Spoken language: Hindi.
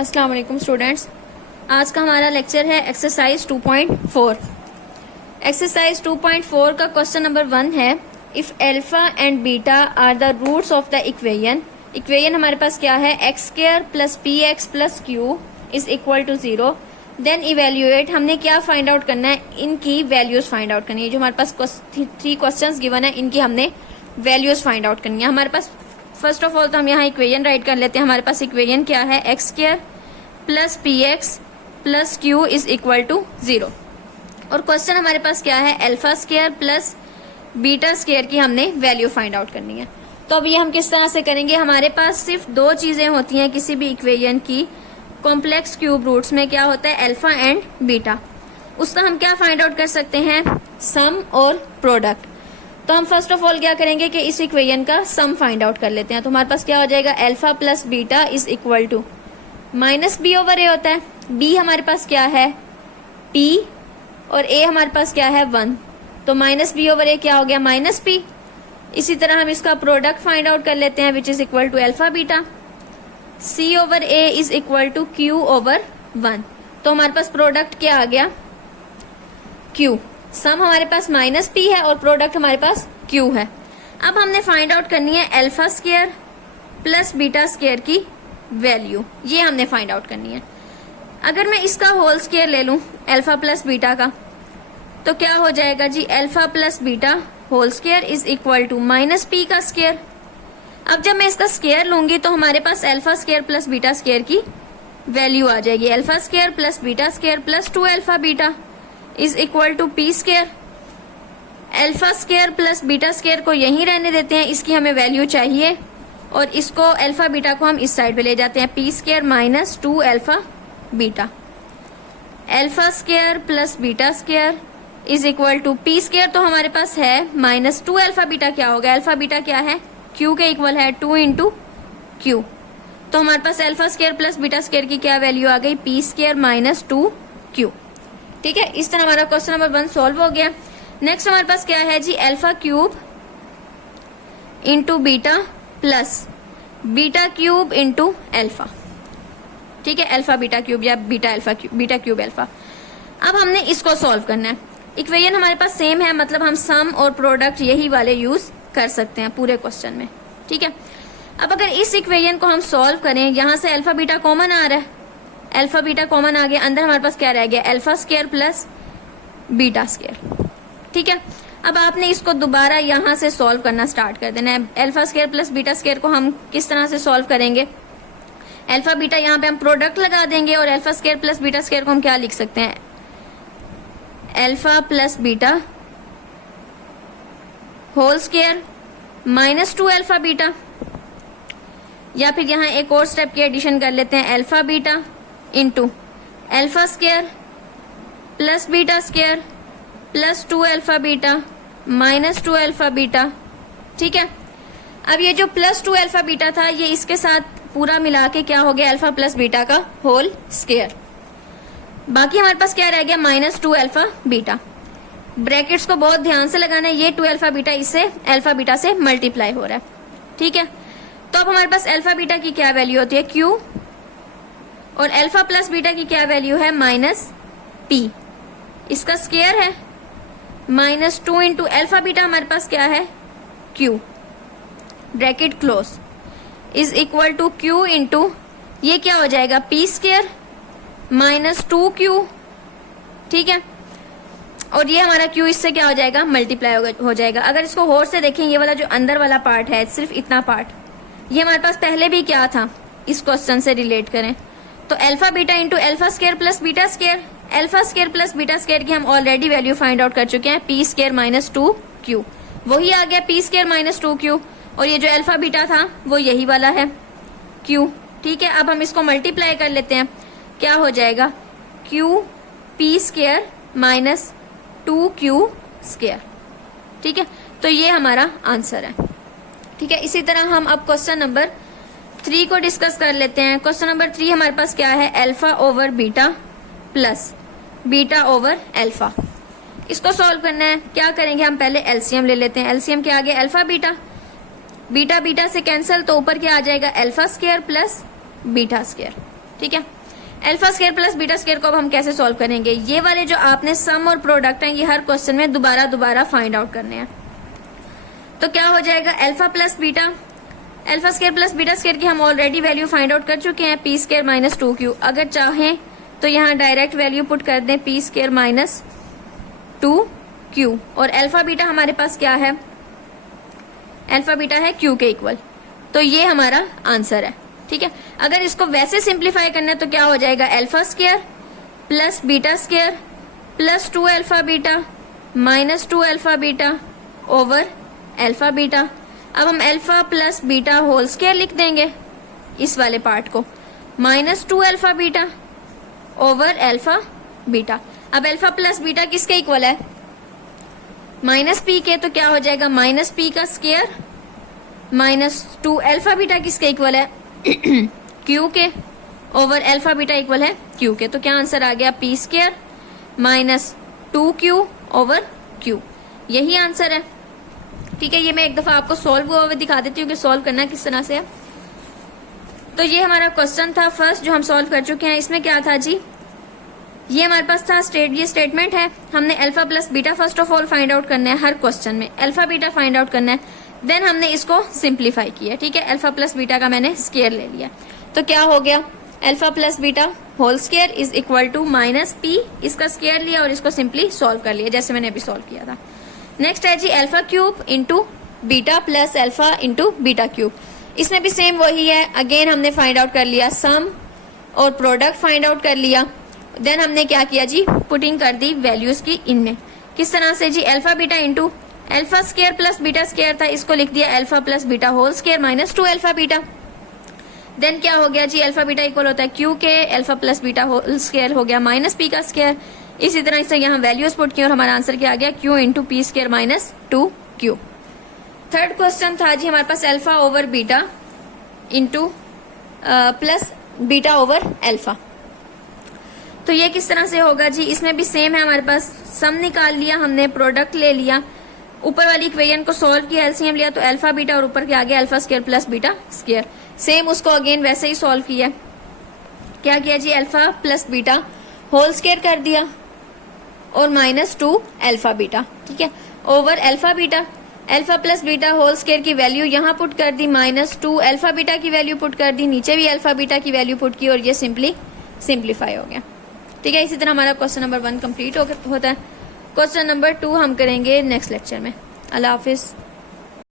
अस्सलाम वालेकुम स्टूडेंट्स। आज का हमारा लेक्चर है एक्सरसाइज 2.4। एक्सरसाइज 2.4 का क्वेश्चन नंबर 1 है, if alpha and beta are the roots of the equation. Equation हमारे पास क्या है, x square plus p x plus q is equal to 0। Then evaluate, हमने क्या फाइंड आउट करना है, इनकी वैल्यूज फाइंड आउट करनी है। जो हमारे पास 3 क्वेश्चंस गिवन है, इनकी हमने वैल्यूज फाइंड आउट करनी है। हमारे पास फर्स्ट ऑफ ऑल तो हम यहाँ इक्वेशन राइट कर लेते हैं। हमारे पास इक्वेशन क्या है, x square plus p x plus q is equal to 0। और क्वेश्चन हमारे पास क्या है, alpha square plus beta square की हमने वैल्यू फाइंड आउट करनी है। तो अब ये हम किस तरह से करेंगे, हमारे पास सिर्फ 2 चीजें होती हैं किसी भी इक्वेशन की। कॉम्प्लेक्स क्यूब रूट्स में क्या होता है, अल्फा एंड बीटा। उसका हम क्या फाइंड आउट कर सकते हैं, सम और प्रोडक्ट। तो हम फर्स्ट ऑफ ऑल क्या करेंगे कि इस इक्वेशन का सम फाइंड आउट कर लेते हैं। तो हमारे पास क्या हो जाएगा, alpha plus beta is equal to minus B over A होता है। बी हमारे पास क्या है, पी, और ए हमारे पास क्या है 1। तो माइनस बी ओवर ए क्या हो गया, माइनस पी। इसी तरह हम इसका प्रोडक्ट फाइंड आउट कर लेते हैं, which is equal to alpha beta. C over a is equal to q over 1। तो हमारे पास प्रोडक्ट क्या आ गया, क्यू। सम हमारे पास माइनस पी है और प्रोडक्ट हमारे पास क्यू है। अब हमने फाइंड आउट करनी है alpha square plus beta square की वैल्यू, ये हमने फाइंड आउट करनी है। अगर मैं इसका होल स्क्वायर ले लूं अल्फा प्लस बीटा का, तो क्या हो जाएगा जी, alpha plus beta whole square is equal to minus P का स्क्वायर। अब जब मैं इसका स्क्वायर लूंगी तो हमारे पास alpha square plus beta square की वैल्यू आ जाएगी, alpha square plus beta square plus 2 alpha beta is equal to P square. Alpha square plus beta square को यहीं रहने देते हैं, इसकी हमें वैल्यू चाहिए, और इसको अल्फा बीटा को हम इस साइड पे ले जाते हैं, p square minus 2 alpha beta. Alpha square plus beta square is equal to P square तो हमारे पास है माइनस 2 अल्फा बीटा। क्या होगा, अल्फा बीटा क्या है, क्यू के इक्वल है, 2 इंटू क्यू। तो हमारे पास alpha square plus beta square की क्या वैल्यू आ गई, पी स्क्वायर माइनस 2 क्यू। ठीक है, इस तरह हमारा क्वेश्चन नंबर 1 सॉल्व हो गया। नेक्स्ट हमारे पास क्या है जी, alpha cube into beta plus beta cube into alpha. ठीक है, अल्फा बीटा क्यूब या beta alpha cube, beta cube alpha. अब हमने इसको सॉल्व करना है। इक्वेशन हमारे पास सेम है, मतलब हम सम और प्रोडक्ट यही वाले यूज कर सकते हैं पूरे क्वेश्चन में। ठीक है, अब अगर इस इक्वेशन को हम सॉल्व करें, यहां से अल्फा बीटा कॉमन आ रहा है, अल्फा बीटा कॉमन आ गया, अंदर हमारे पास क्या रह गया, alpha square plus beta square. ठीक है, अब आपने इसको दोबारा यहां से सॉल्व करना स्टार्ट कर देना है। Alpha square plus beta square को हम किस तरह से सॉल्व करेंगे, अल्फा बीटा यहाँ पे हम प्रोडक्ट लगा देंगे, और alpha square plus beta square को हम क्या लिख सकते हैं, alpha plus beta whole square minus 2 alpha beta. या फिर यहाँ एक और स्टेप की एडिशन कर लेते हैं, alpha beta into alpha square plus beta square plus 2 alpha beta minus 2 alpha beta. ठीक है, अब ये जो प्लस 2 अल्फा बीटा था, ये इसके साथ पूरा मिला के क्या हो गया, अल्फा प्लस बीटा का होल स्क्वायर। बाकी हमारे पास क्या रह गया, माइनस 2 अल्फा बीटा। ब्रैकेट्स को बहुत ध्यान से लगाना है, ये 2 अल्फा बीटा इससे अल्फा बीटा से मल्टीप्लाई हो रहा है। ठीक है, तो अब हमारे पास अल्फा बीटा की क्या वैल्यू होती है, क्यू, और अल्फा प्लस बीटा की क्या वैल्यू है, माइनस पी। इसका स्क्वायर है माइनस 2 इंटू अल्फा बीटा हमारे पास क्या है, q, bracket close, is equal to q into ये क्या हो जाएगा, पी स्क्वायर माइनस 2 क्यू। ठीक है, और ये हमारा क्यू इससे क्या हो जाएगा, मल्टीप्लाई हो जाएगा। अगर इसको होर से देखें, ये वाला जो अंदर वाला पार्ट है, सिर्फ इतना पार्ट, ये हमारे पास पहले भी क्या था, इस क्वेश्चन से रिलेट करें तो alpha beta into alpha square plus beta square. Alpha square plus beta square की हम ऑलरेडी वैल्यू फाइंड आउट कर चुके हैं, पी स्क्वायर माइनस 2 क्यू, वही आ गया पी स्क्वायर माइनस 2 क्यू, और ये जो अल्फा बीटा था वो यही वाला है, क्यू। ठीक है, अब हम इसको मल्टीप्लाई कर लेते हैं, क्या हो जाएगा, Q P square minus 2 Q square. ठीक है, तो ये हमारा आंसर है। ठीक है, इसी तरह हम अब क्वेश्चन नंबर 3 को डिस्कस कर लेते हैं। क्वेश्चन नंबर 3 हमारे पास क्या है, alpha over beta plus beta over alpha. इसको सॉल्व करना है, क्या करेंगे, हम पहले एलसीएम ले लेते हैं। एलसीएम क्या आ गया, अल्फा बीटा, बीटा बीटा से कैंसिल, तो ऊपर क्या आ जाएगा, alpha square plus beta square. ठीक है। Alpha square plus beta square को अब हम कैसे सॉल्व करेंगे, ये वाले जो आपने सम और प्रोडक्ट हैं ये हर क्वेश्चन में दोबारा फाइंड आउट करने हैं। तो क्या हो जाएगा, alpha plus beta, alpha square plus beta square की हम ऑलरेडी वैल्यू फाइंड आउट कर चुके हैं, पी स्क्वायर माइनस 2q। अगर चाहें तो यहाँ डायरेक्ट वैल्यू पुट कर दें पी स्क्वायर माइनस 2q, और अल्फा बीटा हमारे पास क्या है, अल्फा बीटा है q के इक्वल। तो ये हमारा आंसर है, ठीक है। अगर इसको वैसे सिंप्लीफाई करना है तो क्या हो जाएगा, alpha square plus beta square plus 2 alpha beta minus 2 alpha beta over alpha beta. अब हम alpha plus beta whole square लिख देंगे इस वाले पार्ट को, minus 2 alpha beta over alpha beta. अब अल्फा प्लस बीटा किसके इक्वल है, माइनस पी के, तो क्या हो जाएगा माइनस पी का स्क्वायर माइनस 2 अल्फा बीटा किसके इक्वल है क्यू के ओवर अल्फा बीटा इक्वल है क्यू के। तो क्या आंसर आ गया, P square minus 2q over Q, यही आंसर है, ठीक है। ये मैं एक दफा आपको सॉल्व हुआ दिखा देती हूँ कि सॉल्व करना किस तरह से है। तो ये हमारा क्वेश्चन था फर्स्ट जो हम सॉल्व कर चुके हैं। इसमें क्या था जी, ये हमारे पास था ये स्टेटमेंट है, हमने alpha plus beta first of all find out करना है, हर क्वेश्चन में अल्फा बीटा फाइंड आउट करना है, देन हमने इसको सिंप्लीफाई किया, ठीक है। अल्फा प्लस बीटा का मैंने स्क्वायर ले लिया, तो क्या हो गया, alpha plus beta whole square is equal to minus p, इसका स्क्वायर लिया और इसको सिंपली सॉल्व कर लिया जैसे मैंने अभी सॉल्व किया था। नेक्स्ट है जी alpha cube into beta plus alpha into beta cube, इसमें भी सेम वही है, अगेन हमने फाइंड आउट कर लिया सम और प्रोडक्ट फाइंड आउट कर लिया, देन हमने क्या किया जी, पुटिंग कर दी वैल्यूज की इनमें, किस तरह से जी, alpha beta into alpha square plus beta square था, इसको लिख दिया alpha plus beta whole square minus 2 alpha beta. Then क्या हो गया जी, अल्फा बीटा इक्वल होता है क्यू के, alpha plus beta whole square हो गया माइनस पी का स्क्वायर। इसी तरह से यहाँ वैल्यूज पुट की और हमारा आंसर क्या आ गया, Q into P square minus 2q। Third question था जी हमारे पास alpha over beta into plus beta over alpha. तो ये किस तरह से होगा जी, इसमें भी सेम है, हमारे पास सम निकाल लिया हमने, प्रोडक्ट ले लिया, ऊपर वाली इक्वेशन को सॉल्व किया, एलसीएम लिया, तो अल्फा बीटा और ऊपर के आगे alpha square plus beta square, same उसको अगेन वैसे ही सॉल्व किया। क्या किया जी, alpha plus beta whole square कर दिया और माइनस 2 अल्फा बीटा, ठीक है, over alpha beta, alpha plus beta whole square की वैल्यू यहाँ पुट कर दी, माइनस 2 अल्फा बीटा की वैल्यू पुट कर दी, नीचे भी अल्फा बीटा की वैल्यू पुट की और ये सिंपली सिंप्लीफाई हो गया, ठीक है। इसी तरह हमारा क्वेश्चन नंबर 1 कंप्लीट होता है। क्वेश्चन नंबर 2 हम करेंगे नेक्स्ट लेक्चर में। अल्लाह हाफिज।